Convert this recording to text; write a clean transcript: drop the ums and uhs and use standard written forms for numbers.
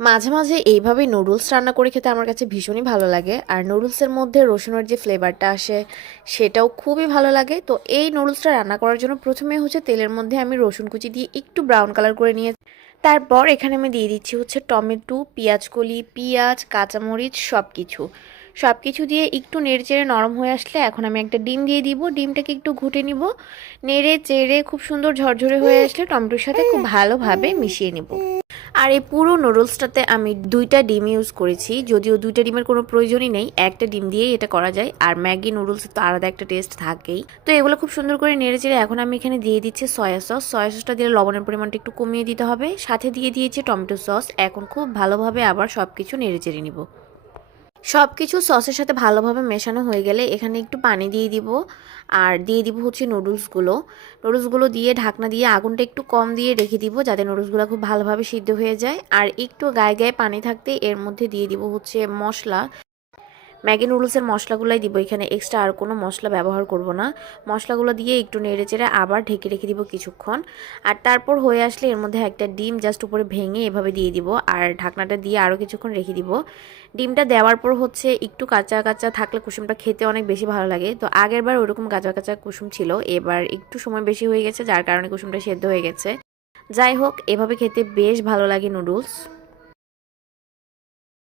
মাঝে মাঝে এইভাবে নুডলস রান্না করে খেতে আমার কাছে ভীষণই ভালো লাগে। আর নুডলসের মধ্যে রসুনের যে ফ্লেভারটা আসে সেটাও খুবই ভালো লাগে। তো এই নুডলসটা রান্না করার জন্য প্রথমে হচ্ছে তেলের মধ্যে আমি রসুন কুচি দিয়ে একটু ব্রাউন কালার করে নিয়ে, তারপর এখানে আমি দিয়ে দিচ্ছি হচ্ছে টমেটো, পেঁয়াজ কলি, পেঁয়াজ, কাঁচামরিচ সব কিছু দিয়ে একটু নেড়ে চেড়ে নরম হয়ে আসলে এখন আমি একটা ডিম দিয়ে দিব। ডিমটাকে একটু ঘুটে নিব, নেড়ে চেড়ে খুব সুন্দর ঝরঝরে হয়ে আসলে টমেটোর সাথে খুব ভালোভাবে মিশিয়ে নিব। আর এই পুরো নুডলসটাতে আমি 2টা ডিম ইউজ করেছি, যদিও 2টা ডিমের কোনো প্রয়োজনই নেই, একটা ডিম দিয়েই এটা করা যায়। আর ম্যাগি নুডলসে তো আলাদা একটা টেস্ট থাকেই। তো এগুলো খুব সুন্দর করে নেড়ে চেড়ে এখন আমি এখানে দিয়ে দিচ্ছি সয়া সসটা দিলে লবণের পরিমাণটা একটু কমিয়ে দিতে হবে। সাথে দিয়ে দিয়েছি টমেটো সস। এখন খুব ভালোভাবে আবার সব কিছু নেড়ে চেড়ে নিব। সব কিছু সসের সাথে ভালোভাবে মেশানো হয়ে গেলে এখানে একটু পানি দিয়ে দিব, আর দিয়ে দিব হচ্ছে নুডলসগুলো দিয়ে ঢাকনা দিয়ে আগুনটা একটু কম দিয়ে রেখে দিব যাতে নুডলসগুলো খুব ভালোভাবে সিদ্ধ হয়ে যায়। আর একটু গায়ে গায়ে পানি থাকতে এর মধ্যে দিয়ে দিব হচ্ছে মশলা। ম্যাগি নুডলসের মশলাগুলোই দিব এখানে, এক্সট্রা আর কোনো মশলা ব্যবহার করব না। মশলাগুলো দিয়ে একটু নেড়ে চেড়ে আবার ঢেকে রেখে দিব কিছুক্ষণ। আর তারপর হয়ে আসলে এর মধ্যে একটা ডিম জাস্ট উপরে ভেঙে এভাবে দিয়ে দিব, আর ঢাকনাটা দিয়ে আরও কিছুক্ষণ রেখে দিব। ডিমটা দেওয়ার পর হচ্ছে একটু কাঁচা কাঁচা থাকলে কুসুমটা খেতে অনেক বেশি ভালো লাগে। তো আগের বার ওরকম কাঁচা কাঁচা কুসুম ছিল, এবার একটু সময় বেশি হয়ে গেছে যার কারণে কুসুমটা সেদ্ধ হয়ে গেছে। যাই হোক, এভাবে খেতে বেশ ভালো লাগে নুডলস।